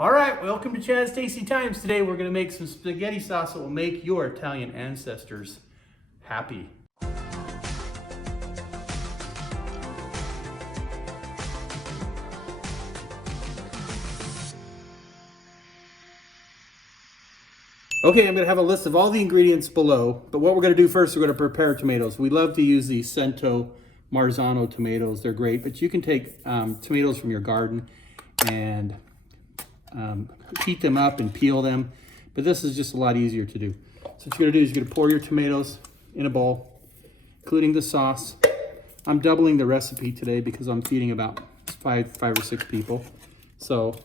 All right, welcome to Chad's Tasty Times. Today we're gonna make some spaghetti sauce that will make your Italian ancestors happy. Okay, I'm gonna have a list of all the ingredients below, but what we're gonna do first, we're gonna prepare tomatoes. We love to use these Cento Marzano tomatoes. They're great, but you can take tomatoes from your garden and heat them up and peel them, but this is just a lot easier to do. So what you're gonna do is you're gonna pour your tomatoes in a bowl, including the sauce. I'm doubling the recipe today because I'm feeding about five or six people. So,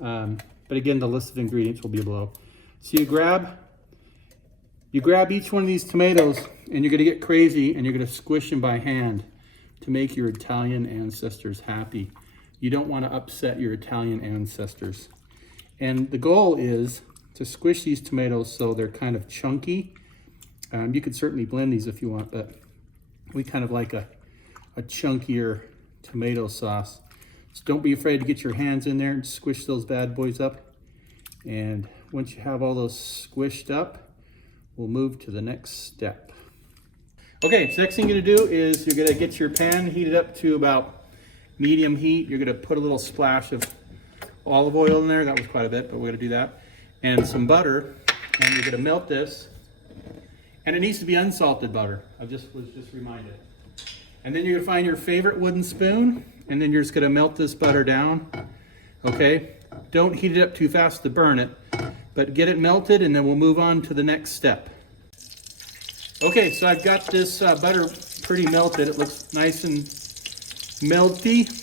but again, the list of ingredients will be below. So you grab each one of these tomatoes and you're gonna get crazy and you're gonna squish them by hand to make your Italian ancestors happy. You don't wanna upset your Italian ancestors. And the goal is to squish these tomatoes so they're kind of chunky. You could certainly blend these if you want, but we kind of like a chunkier tomato sauce. So don't be afraid to get your hands in there and squish those bad boys up. And once you have all those squished up, we'll move to the next step. Okay, so next thing you're gonna do is you're gonna get your pan heated up to about medium heat. You're gonna put a little splash of olive oil in there. That was quite a bit, but we're gonna do that. And some butter, and you're gonna melt this. And it needs to be unsalted butter. I was just reminded. And then you're gonna find your favorite wooden spoon, and then you're just gonna melt this butter down, okay? Don't heat it up too fast to burn it, but get it melted and then we'll move on to the next step. Okay, so I've got this butter pretty melted. It looks nice and melty.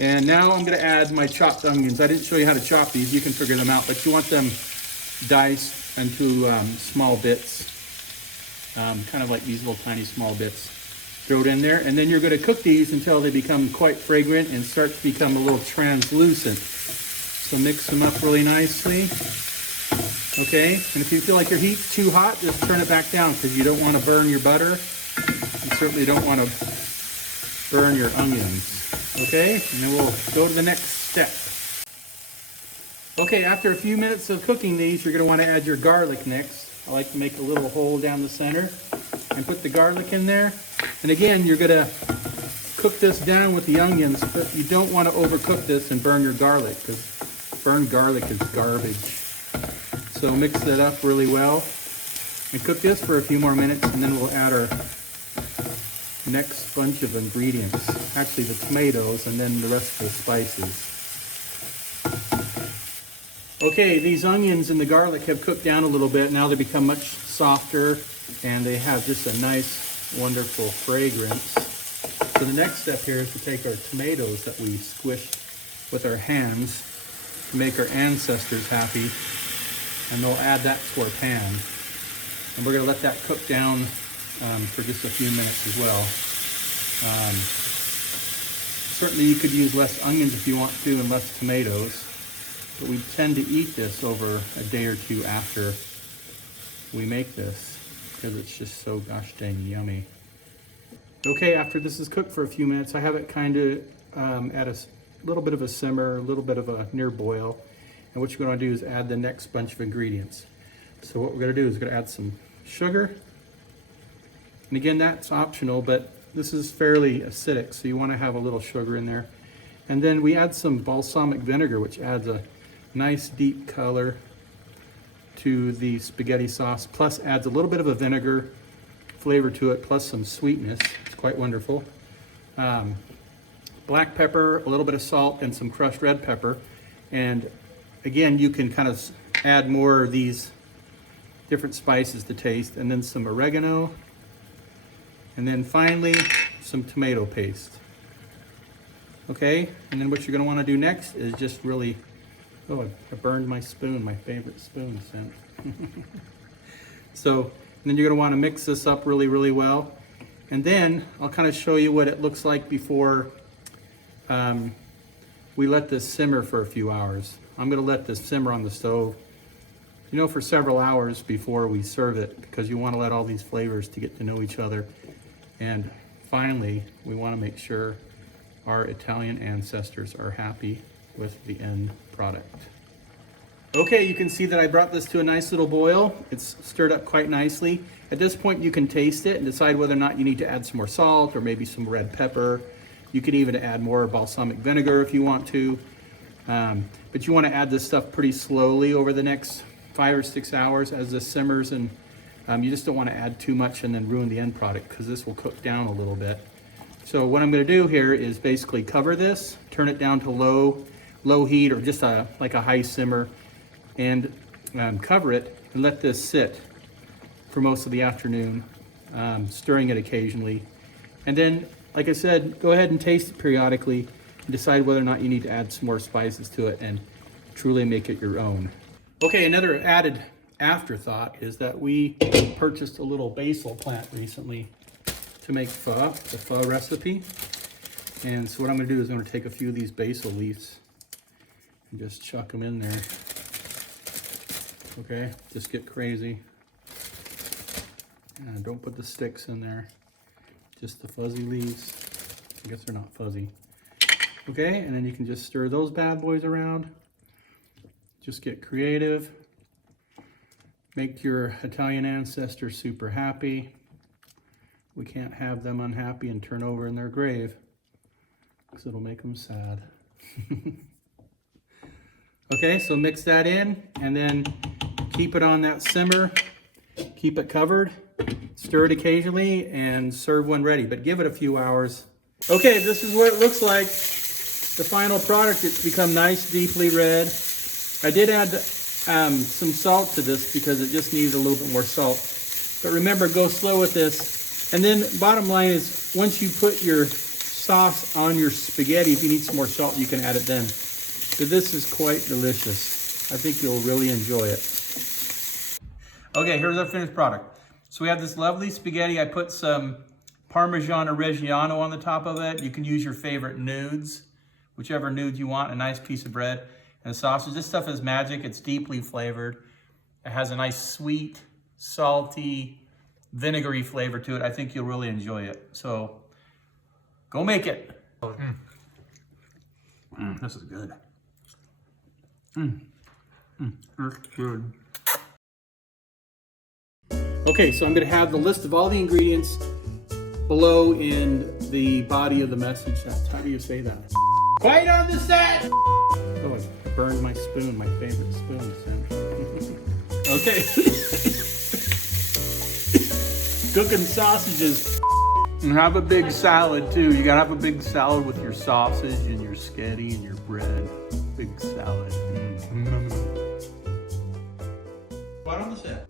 And now I'm gonna add my chopped onions. I didn't show you how to chop these. You can figure them out, but you want them diced into small bits, kind of like these little tiny small bits. Throw it in there, and then you're gonna cook these until they become quite fragrant and start to become a little translucent. So mix them up really nicely. Okay, and if you feel like your heat's too hot, just turn it back down because you don't want to burn your butter. You certainly don't want to burn your onions. Okay, and then we'll go to the next step. Okay, after a few minutes of cooking these, you're going to want to add your garlic next. I like to make a little hole down the center and put the garlic in there. And again, you're going to cook this down with the onions, but you don't want to overcook this and burn your garlic because burned garlic is garbage. So mix it up really well and cook this for a few more minutes, and then we'll add our next bunch of ingredients. Actually the tomatoes and then the rest of the spices. Okay, these onions and the garlic have cooked down a little bit. Now they become much softer and they have just a nice, wonderful fragrance. So the next step here is to take our tomatoes that we squished with our hands to make our ancestors happy, and we'll add that to our pan. And we're gonna let that cook down for just a few minutes as well. Certainly you could use less onions if you want to and less tomatoes, but we tend to eat this over a day or two after we make this because it's just so gosh dang yummy. Okay, after this is cooked for a few minutes, I have it kind of at a little bit of a simmer, a little bit of a near boil. And what you're gonna do is add the next bunch of ingredients. So what we're gonna do is we're gonna add some sugar. And again, that's optional, but this is fairly acidic, so you wanna have a little sugar in there. And then we add some balsamic vinegar, which adds a nice deep color to the spaghetti sauce, plus adds a little bit of a vinegar flavor to it, plus some sweetness. It's quite wonderful. Black pepper, a little bit of salt, and some crushed red pepper. And again, you can kind of add more of these different spices to taste, and then some oregano, and then finally some tomato paste. Okay, and then what you're gonna wanna do next is just really, oh, I burned my spoon, my favorite spoon, Cent. So, and then you're gonna wanna mix this up really, really well. And then I'll kind of show you what it looks like before we let this simmer for a few hours. I'm gonna let this simmer on the stove, you know, for several hours before we serve it, because you wanna let all these flavors to get to know each other. And finally, we wanna make sure our Italian ancestors are happy with the end product. Okay, you can see that I brought this to a nice little boil. It's stirred up quite nicely. At this point, you can taste it and decide whether or not you need to add some more salt or maybe some red pepper. You could even add more balsamic vinegar if you want to. But you want to add this stuff pretty slowly over the next 5 or 6 hours as this simmers, and you just don't want to add too much and then ruin the end product because this will cook down a little bit. So what I'm going to do here is basically cover this, turn it down to low heat or just like a high simmer, and cover it and let this sit for most of the afternoon, stirring it occasionally. And then, like I said, go ahead and taste it periodically and decide whether or not you need to add some more spices to it and truly make it your own. Okay, another added afterthought is that we purchased a little basil plant recently to make pho, the pho recipe. And so what I'm gonna do is I'm gonna take a few of these basil leaves and just chuck them in there. Okay, just get crazy. And don't put the sticks in there, just the fuzzy leaves. I guess they're not fuzzy. Okay, and then you can just stir those bad boys around. Just get creative. Make your Italian ancestors super happy. We can't have them unhappy and turn over in their grave, because it'll make them sad. Okay, so mix that in and then keep it on that simmer. Keep it covered, stir it occasionally, and serve when ready, but give it a few hours. Okay, this is what it looks like. The final product, it's become nice, deeply red. I did add some salt to this because it just needed a little bit more salt. But remember, go slow with this. And then bottom line is, once you put your sauce on your spaghetti, if you need some more salt, you can add it then. But this is quite delicious. I think you'll really enjoy it. Okay, here's our finished product. So we have this lovely spaghetti. I put some Parmesan Reggiano on the top of it. You can use your favorite nudes, whichever nude you want, a nice piece of bread and sausage. This stuff is magic. It's deeply flavored. It has a nice sweet, salty, vinegary flavor to it. I think you'll really enjoy it. So go make it. This is good. That's good. Okay, so I'm going to have the list of all the ingredients below in the body of the message. How do you say that? Quiet on the set! Oh, I burned my spoon, my favorite spoon. Okay. Cooking sausages. And have a big salad too. You gotta have a big salad with your sausage and your sketty and your bread. Big salad. Quiet on the set.